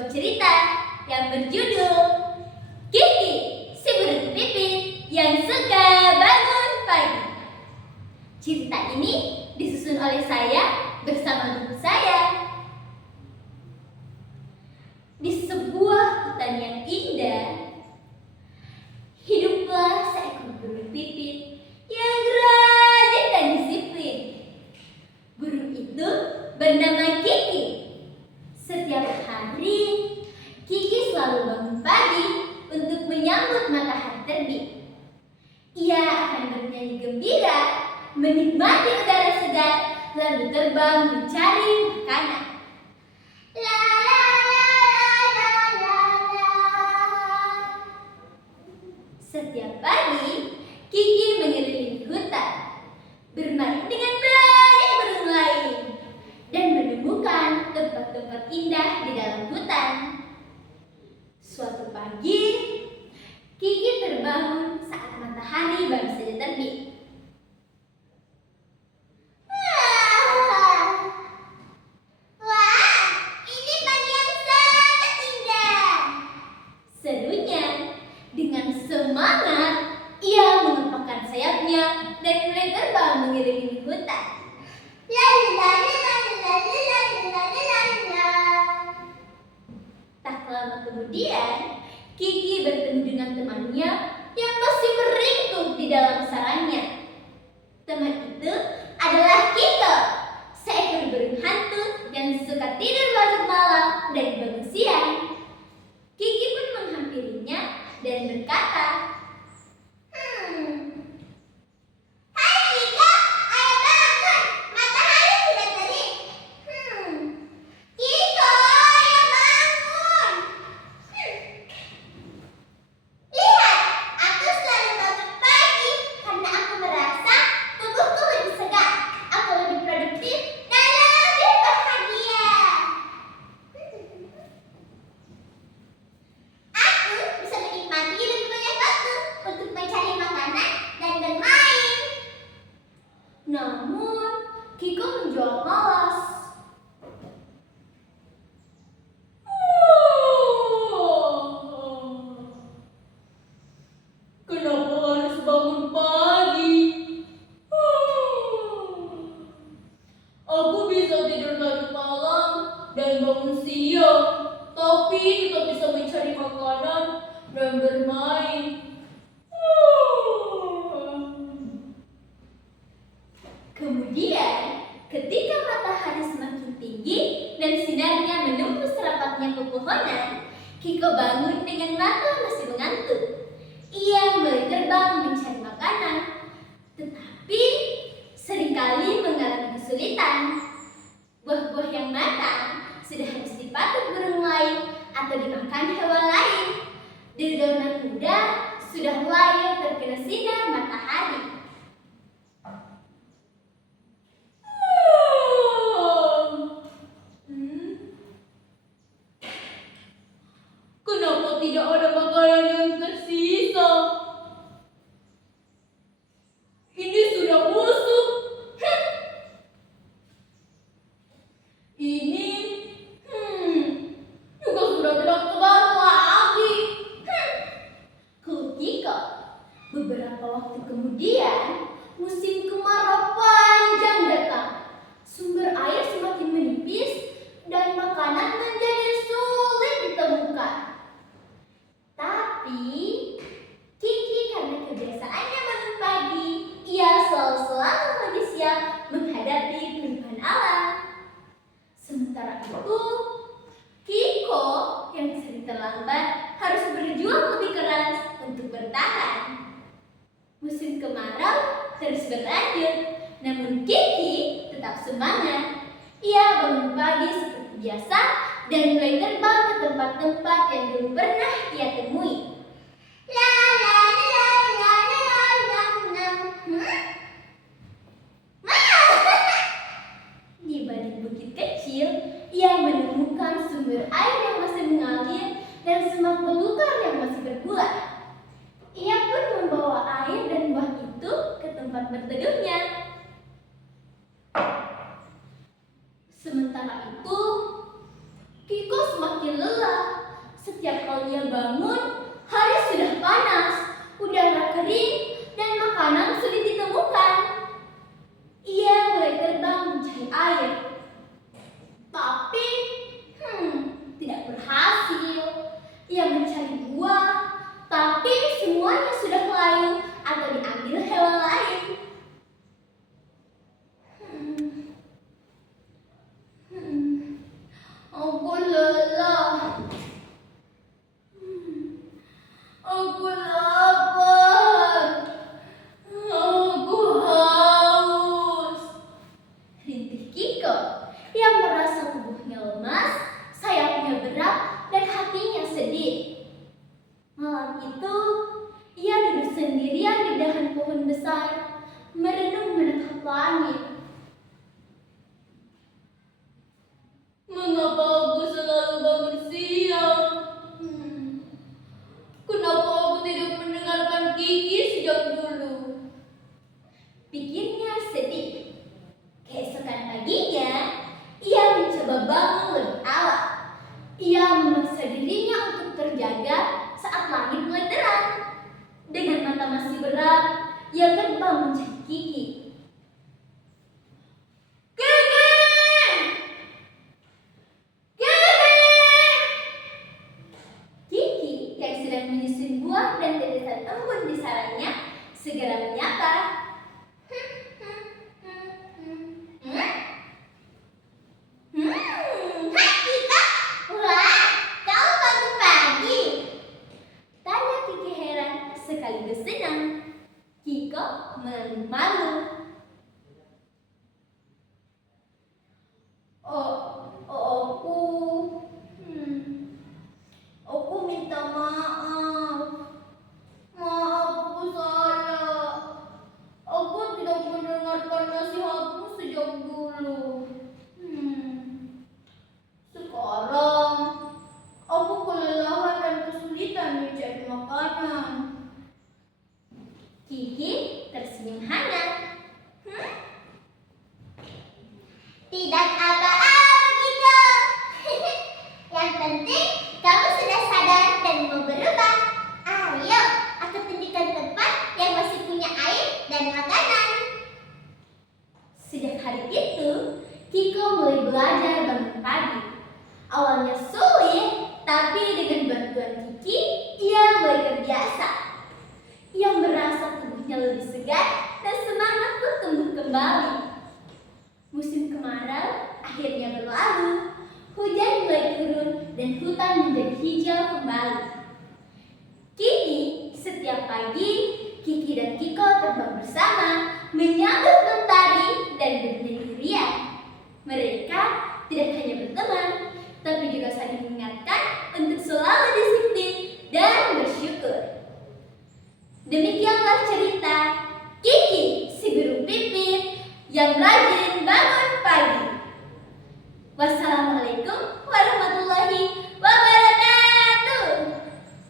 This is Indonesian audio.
sebuah cerita yang berjudul Kiki, si burung pipit yang suka bangun pagi. Cerita ini disusun oleh saya bersama guru saya. Di sebuah hutan yang indah, hiduplah seekor burung pipit yang rajin dan disiplin. Burung itu bernama Kiki. Setiap hari, Kiki selalu bangun pagi untuk menyambut matahari terbit. Ia akan bernyanyi gembira, menikmati udara segar, lalu terbang mencari makanan. La la la la la la. Setiap pagi, Kiki mengelilingi hutan, bermain dengan banyak burung lain, dan menemukan tempat-tempat indah di dalam hutan. Suatu pagi, Kiki terbangun saat matahari baru saja terbit. Wah, ini pagi yang sangat indah, serunya. Dengan semangat, ia mengepakkan sayapnya dan mulai terbang mengelilingi hutan. Tak lama kemudian, Kiki bertemu dengan temannya yang masih meringkuk di dalam sarangnya. Teman itu adalah Kiko, seekor burung hantu yang suka tidur larut malam dan bangun siang. Kiki pun menghampirinya dan berkata, "Hai Kiko, ayo bangun, matahari sudah terbit." Kiko, ayo bangun. Lihat, aku selalu bangun pagi karena aku merasa tubuhku lebih segar, aku lebih produktif dan lebih bahagia. Aku bisa menikmati lebih banyak waktu untuk mencari makanan dan bermain. Namun, Kiko menjawab malas. Kenapa harus bangun pagi? Aku bisa tidur larut malam dan bangun siang, tapi tetap bisa mencari makanan dan bermain. Kemudian, ketika matahari semakin tinggi dan sinarnya menembus rapatnya pepohonan, Kiko bangun dengan mata masih mengantuk. Ia mulai terbang mencari makanan, tetapi seringkali mengalami kesulitan. Buah-buah yang matang sudah harus dipatuk burung lain atau dimakan hewan lain. Dedaunan muda sudah mulai terkena sinar matahari. Kenapa tidak ada makanan yang tersisa? Ini sudah busuk. Ini juga sudah tidak segar lagi. Kiko. Beberapa waktu kemudian, musim kemarau panjang datang. Sumber air semakin menipis dan makanan menjadi sulit ditemukan. Tapi Kiki karena kebiasaannya bangun pagi, ia selalu lebih siap menghadapi perubahan alam. Sementara itu, Kiko yang sering terlambat harus berjuang lebih keras untuk bertahan. Musim kemarau terus berlanjut, namun Kiki tetap semangat. Ia bangun pagi seperti biasa dan mulai terbang ke tempat-tempat yang dulu pernah ia temui. La la la la la la la. Di balik bukit kecil, ia menemukan sumber air yang masih mengalir dan semak belukar yang masih berbuah. Ia pun membawa air dan buah itu ke tempat berteduhnya. Sementara itu, Kiko semakin lelah awal ia bangun, hari sudah panas, udara kering, dan makanan sulit ditemukan. Ia mulai terbang mencari air. Tapi, tidak berhasil. Ia mencari buah, tapi semuanya sudah layu atau diambil hewan lain. Aku lelah. Aku lapar. Aku haus. Rintih Kiko yang merasa tubuhnya lemas, sayapnya berat, dan hatinya sedih. Malam itu, ia duduk sendirian di dahan pohon besar, merenung menatap langit. Mengapa aku selalu bangun siang? Kenapa aku tidak mendengarkan Kiki sejak dulu? Pikirnya sedih. Keesokan paginya, ia mencoba bangun lebih awal. Ia memaksa dirinya untuk terjaga saat langit mulai terang. Dengan mata masih berat, ia terbang mencari Kiki. Kiki yang sedang menyusun buah dan tetesan embun di sarangnya segera menyapa. Hai Kiko, wah, kau bangun pagi. Tanya Kiki heran sekaligus senang. Kiko malu. Aku minta maaf. Maaf, aku salah. Aku tidak mendengarkan nasihatmu sejak dulu. Sekarang, aku kelelahan dan kesulitan mencari makanan. Kiki tersenyum hangat. Tidak apa-apa, Kiko. Yang penting kamu sudah sadar dan mau berubah. Ayo, aku tunjukkan tempat yang masih punya air dan makanan. Sejak hari itu, Kiko mulai belajar bangun pagi. Awalnya sulit, tapi dengan bantuan Kiki, ia mulai terbiasa. Ia merasa tubuhnya lebih segar dan semangat pun tumbuh kembali. Musim kemarau akhirnya berlalu. Hujan mulai turun dan hutan menjadi hijau kembali. Kini, setiap pagi, Kiki dan Kiko terbang bersama, menyambut mentari dan bernyanyi riang. Mereka tidak hanya berteman, tapi juga saling mengingatkan untuk selalu disiplin dan bersyukur. Demikianlah cerita Kiki, si burung pipit yang rajin bangun pagi. Wassalamualaikum warahmatullahi wabarakatuh.